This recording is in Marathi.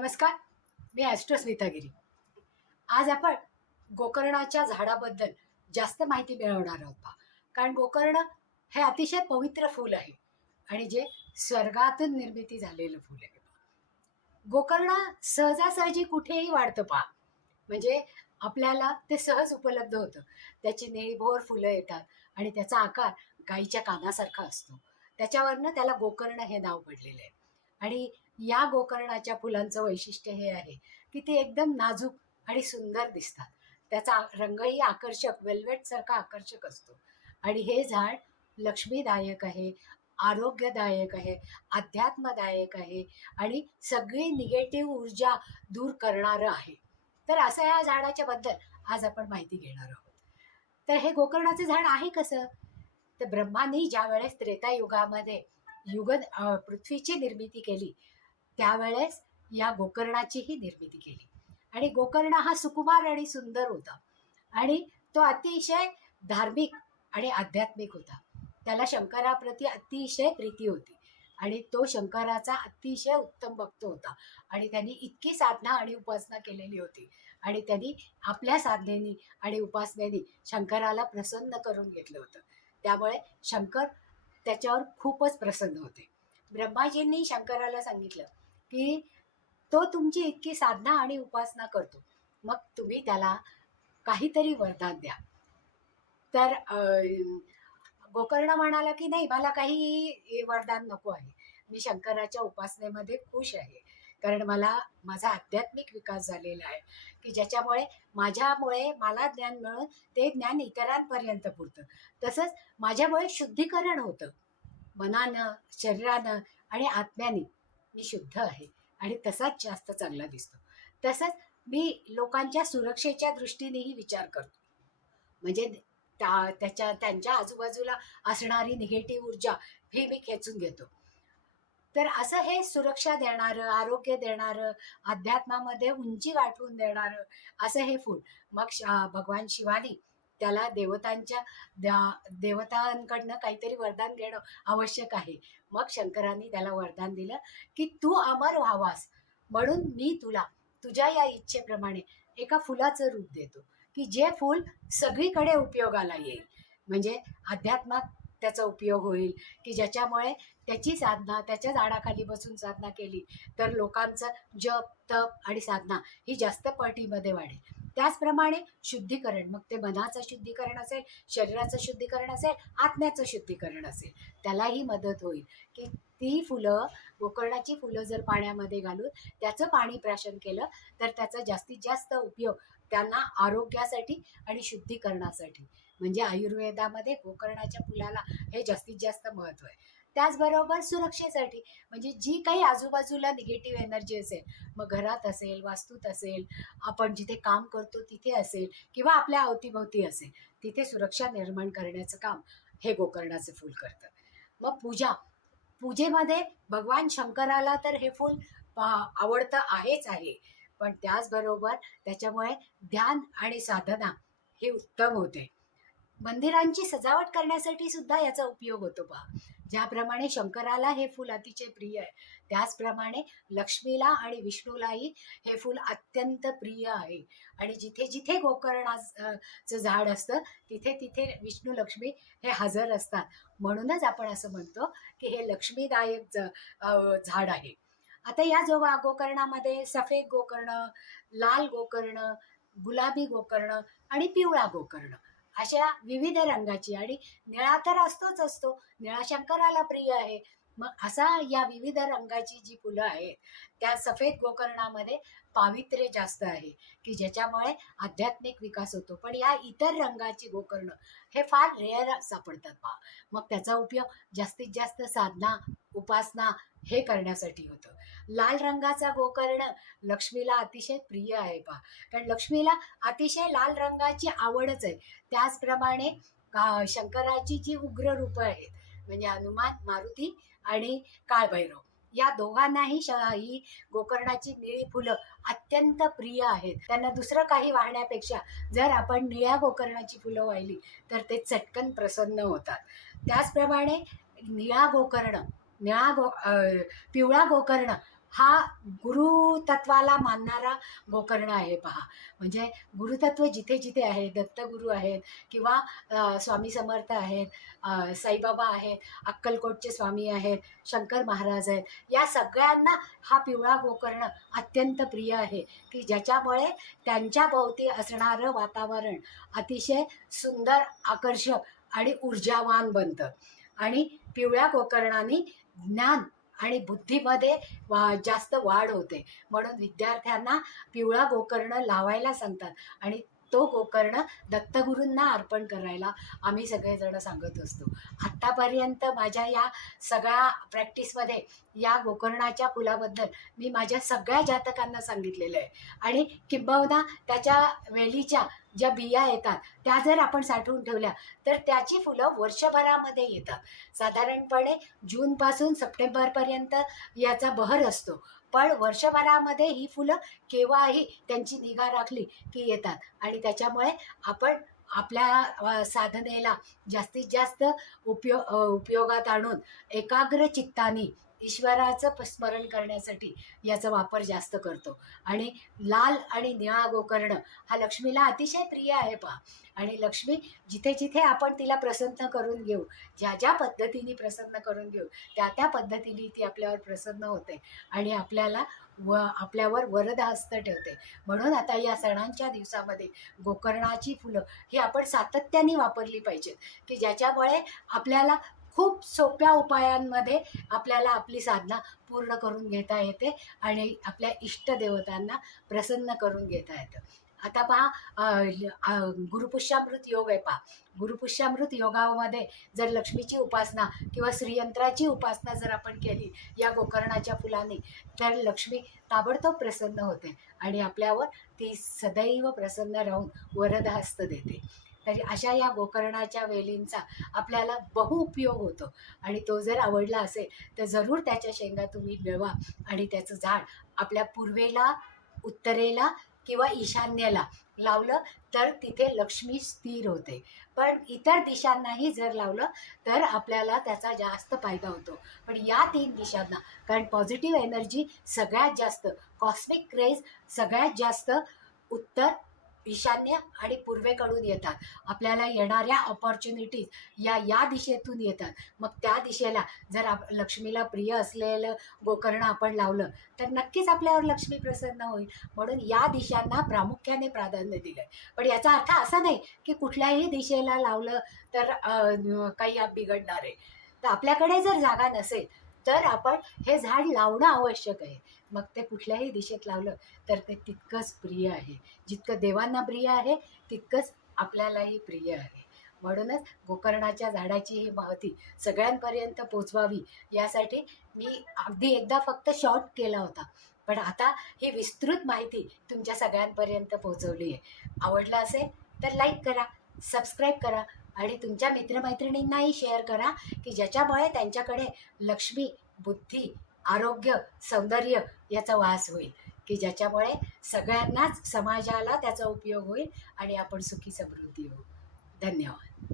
नमस्कार, मी ॲस्ट्रो स्मितागिरी. आज आपण गोकर्णाच्या झाडाबद्दल जास्त माहिती मिळवणार आहोत पहा. कारण गोकर्ण हे अतिशय पवित्र फूल आहे आणि जे स्वर्गातून निर्मिती झालेलं फूल आहे. गोकर्ण सहजासहजी कुठेही वाढतं पहा, म्हणजे आपल्याला ते सहज उपलब्ध होतं. त्याची निळीभोर फुलं येतात आणि त्याचा आकार गाईच्या कानासारखा असतो. त्याच्यावरनं त्याला गोकर्ण हे नाव पडलेलं आहे. आणि या गोकर्णाच्या फुलांचं वैशिष्ट्य हे आहे की ते एकदम नाजूक आणि सुंदर दिसतात. त्याचा रंगही आकर्षक वेल्वेटसारखा आकर्षक असतो. आणि हे झाड लक्ष्मीदायक आहे, आरोग्यदायक आहे, अध्यात्मदायक आहे आणि सगळी निगेटिव्ह ऊर्जा दूर करणारं आहे. तर असं या झाडाच्या बद्दल आज आपण माहिती घेणार आहोत. तर हे गोकर्णाचं झाड आहे कसं? तर ब्रह्मांनी ज्या वेळेस त्रेतायुगामध्ये पृथ्वीची निर्मिती केली, त्यावेळेस या गोकर्णाचीही निर्मिती केली. आणि गोकर्ण हा सुकुमार आणि सुंदर होता आणि तो अतिशय धार्मिक आणि आध्यात्मिक होता. त्याला शंकराप्रती अतिशय प्रीती होती आणि तो शंकराचा अतिशय उत्तम भक्त होता. आणि त्यांनी इतकी साधना आणि उपासना केलेली होती आणि त्यांनी आपल्या साधनेनी आणि उपासनेनी शंकराला प्रसन्न करून घेतलं होतं. त्यामुळे शंकर त्याच्यावर खूपच प्रसन्न होते. ब्रह्माजींनी शंकराला सांगितलं की तो तुमची इतकी साधना आणि उपासना करतो, मग तुम्ही त्याला काहीतरी वरदान द्या. तर गोकर्ण म्हणाला की नाही, मला काही वरदान नको आहे. मी शंकराच्या उपासनेमध्ये खुश आहे. कारण मला माझा आध्यात्मिक विकास झालेला आहे की ज्याच्यामुळे माझ्यामुळे मला ज्ञान मिळून ते ज्ञान इतरांपर्यंत पुरतं. तसंच माझ्यामुळे शुद्धीकरण होतं. मनानं, शरीरानं आणि आत्म्याने मी शुद्ध आहे आणि तसाच जास्त चांगला दिसतो. तसंच मी लोकांच्या सुरक्षेच्या दृष्टीनेही विचार करतो. म्हणजे त्यांच्या आजूबाजूला असणारी निगेटिव्ह ऊर्जा ही मी खेचून घेतो. तर असं हे सुरक्षा देणारं, आरोग्य देणारं, अध्यात्मामध्ये उंची गाठवून देणारं असं हे फूल. मग भगवान शिवानी त्याला देवतांकडनं काहीतरी वरदान घेणं आवश्यक आहे. मग शंकरांनी त्याला वरदान दिलं की तू अमर व्हावास म्हणून मी तुला तुझ्या या इच्छेप्रमाणे एका फुलाचं रूप देतो की जे फूल सगळीकडे उपयोगाला येईल. म्हणजे अध्यात्मात त्याचा उपयोग होईल की ज्याच्यामुळे त्याची साधना, त्याच्या झाडाखाली बसून साधना केली तर लोकांचं जप, तप आणि साधना ही जास्त पटीमध्ये वाढेल. त्याचप्रमाणे शुद्धीकरण, मग ते मनाचं शुद्धीकरण असेल, शरीराचं शुद्धीकरण असेल, आत्म्याचं शुद्धीकरण असेल, त्यालाही मदत होईल की ती फुलं, गोकर्णाची फुलं जर पाण्यामध्ये घालून त्याचं पाणी प्राशन केलं तर त्याचा जास्तीत जास्त उपयोग त्यांना आरोग्यासाठी आणि शुद्धीकरणासाठी. म्हणजे आयुर्वेदामध्ये गोकर्णाच्या फुलाला हे जास्तीत जास्त महत्त्व आहे. त्याचबरोबर सुरक्षेसाठी, म्हणजे जी काही आजूबाजूला निगेटिव्ह एनर्जी असेल, मग घरात असेल, वास्तूत असेल, आपण जिथे काम करतो तिथे असेल किंवा आपल्या अवतीभोवती असेल, तिथे सुरक्षा निर्माण करण्याचं काम हे गोकर्णाचं फूल करतं. मग पूजेमध्ये भगवान शंकराला तर हे फूल आवडतं आहेच आहे, पण त्याचबरोबर त्याच्यामुळे ध्यान आणि साधना हे उत्तम होते. मंदिरांची सजावट करण्यासाठी सुद्धा याचा उपयोग होतो पहा. ज्याप्रमाणे शंकराला हे फूल अतिशय प्रिय आहे, त्याचप्रमाणे लक्ष्मीला आणि विष्णूलाही हे फूल अत्यंत प्रिय आहे. आणि जिथे जिथे गोकर्णाचं झाड असतं तिथे तिथे विष्णू लक्ष्मी हे हजर असतात. म्हणूनच आपण असं म्हणतो की हे लक्ष्मीदायक झाड आहे. आता या गोकर्णामध्ये सफेद गोकर्ण, लाल गोकर्ण, गुलाबी गोकर्ण आणि पिवळा गोकर्ण अशा विविध रंगाची, आणि निळा तर असतो, निळा शंकराला प्रिय आहे. मग असा या विविध रंगाची जी फुलं आहेत त्या सफेद गोकर्णामध्ये पावित्र्य जास्त आहे की ज्याच्यामुळे आध्यात्मिक विकास होतो. पण या इतर रंगाची गोकर्ण हे फार रेअर सापडतात पहा. मग त्याचा उपयोग जास्तीत जास्त साधना, उपासना हे करण्यासाठी होतं. लाल रंगाचा गोकर्ण लक्ष्मीला अतिशय प्रिय आहे पहा. कारण लक्ष्मीला अतिशय लाल रंगाची आवडच आहे. त्याचप्रमाणे शंकराची जी उग्र रूपं आहेत, म्हणजे हनुमान, मारुती आणि काळभैरव, या दोघांनाही ही गोकर्णाची निळी फुलं अत्यंत प्रिय आहेत. त्यांना दुसरं काही वाहण्यापेक्षा जर आपण निळ्या गोकर्णाची फुलं वाहिली तर ते चटकन प्रसन्न होतात. त्याचप्रमाणे पिवळा गोकर्ण हा गुरुतत्वाला मानणारा गोकर्ण आहे पहा. म्हणजे गुरुतत्व जिथे जिथे आहे, दत्तगुरू आहेत किंवा स्वामी समर्थ आहेत, साईबाबा आहेत, अक्कलकोटचे स्वामी आहेत, शंकर महाराज आहेत, या सगळ्यांना हा पिवळा गोकर्ण अत्यंत प्रिय आहे, की ज्याच्यामुळे त्यांच्या भोवती असणारं वातावरण अतिशय सुंदर, आकर्षक आणि ऊर्जावान बनतं. आणि पिवळ्या गोकर्णाने ज्ञान आणि बुद्धीमध्ये जास्त वाढ होते. म्हणून विद्यार्थ्यांना पिवळा गोकर्ण लावायला सांगतात आणि तो गोकर्ण दत्तगुरूंना अर्पण करायला आम्ही सगळेजण सांगत असतो. आत्तापर्यंत माझ्या या सगळ्या प्रॅक्टिसमध्ये या गोकर्णाच्या फुलाबद्दल मी माझ्या सगळ्या जातकांना सांगितलेलं आहे. आणि किंबहुना त्याच्या वेलीच्या ज्या बिया येतात त्या जर आपण साठवून ठेवल्या तर त्याची फुलं वर्षभरामध्ये येतात. साधारणपणे जूनपासून सप्टेंबरपर्यंत याचा बहर असतो, पण वर्षभरामध्ये ही फुलं केव्हाही त्यांची निगा राखली की येतात. आणि त्याच्यामुळे आपण आपल्या साधनेला जास्तीत जास्त उपयोगात आणून एकाग्र चित्ताने ईश्वराचं स्मरण करण्यासाठी याचा वापर जास्त करतो. आणि लाल आणि निळा गोकर्ण हा लक्ष्मीला अतिशय प्रिय आहे पहा. आणि लक्ष्मी जिथे जिथे आपण तिला प्रसन्न करून घेऊ, ज्या ज्या पद्धतीने प्रसन्न करून घेऊ, त्या त्या पद्धतीने ती आपल्यावर प्रसन्न होते आणि आपल्यावर वरद हस्त ठेवते. म्हणून आता या सणांच्या दिवसामध्ये गोकर्णाची फुलं ही आपण सातत्याने वापरली पाहिजेत, की ज्याच्यामुळे आपल्याला खूप सोप्या उपायांमध्ये आपल्याला आपली साधना पूर्ण करून घेता येते आणि आपल्या इष्टदेवतांना प्रसन्न करून घेता येतं. आता पहा, गुरुपुष्यामृत योग आहे पहा. गुरुपुष्यामृत योगामध्ये जर लक्ष्मीची उपासना किंवा श्रीयंत्राची उपासना जर आपण केली या गोकर्णाच्या फुलांनी, तर लक्ष्मी ताबडतोब प्रसन्न होते आणि आपल्यावर ती सदैव प्रसन्न राहून वरदहस्त देते. तरी अशा या गोकर्णाच्या वेलींचा आपल्याला बहुउपयोग होतो. आणि तो जर आवडला असेल तर जरूर त्याच्या शेंगा तुम्ही मिळवा आणि त्याचं झाड आपल्या पूर्वेला, उत्तरेला किंवा ईशान्येला लावलं तर तिथे लक्ष्मी स्थिर होते. पण इतर दिशांनाही जर लावलं तर आपल्याला त्याचा जास्त फायदा होतो. पण या 3 दिशांना, कारण पॉझिटिव्ह एनर्जी सगळ्यात जास्त, कॉस्मिक रेज सगळ्यात जास्त उत्तर, ईशान्य आणि पूर्वेकडून येतात. आपल्याला येणाऱ्या ऑपॉर्च्युनिटीज या दिशेतून येतात. मग त्या दिशेला जर लक्ष्मीला प्रिय असलेलं गोकर्ण आपण लावलं तर नक्कीच आपल्यावर लक्ष्मी प्रसन्न होईल. म्हणून या दिशांना प्रामुख्याने प्राधान्य दिलं. पण याचा अर्थ असा नाही की कुठल्याही दिशेला लावलं तर काही बिघडणार आहे. तर आपल्याकडे जर जागा नसेल तर आपण हे झाड लावणं आवश्यक आहे. मग ते कुठल्याही दिशेत लावलं तर ते तितकंच प्रिय आहे. जितकं देवांना प्रिय आहे तितकंच आपल्यालाही प्रिय आहे. म्हणूनच गोकर्णाच्या झाडाची ही माहिती सगळ्यांपर्यंत पोचवावी यासाठी मी अगदी एकदा फक्त शॉर्ट केला होता. पण आता ही विस्तृत माहिती तुमच्या सगळ्यांपर्यंत पोहोचवली आहे. आवडलं असेल तर लाईक करा, सबस्क्राईब करा आणि तुमच्या मित्रमैत्रिणींनाही शेअर करा, की ज्याच्यामुळे त्यांच्याकडे लक्ष्मी, बुद्धी, आरोग्य, सौंदर्य याचा वास होईल, की ज्याच्यामुळे सगळ्यांनाच, समाजाला त्याचा उपयोग होईल आणि आपण सुखी समृद्धी होऊ. धन्यवाद.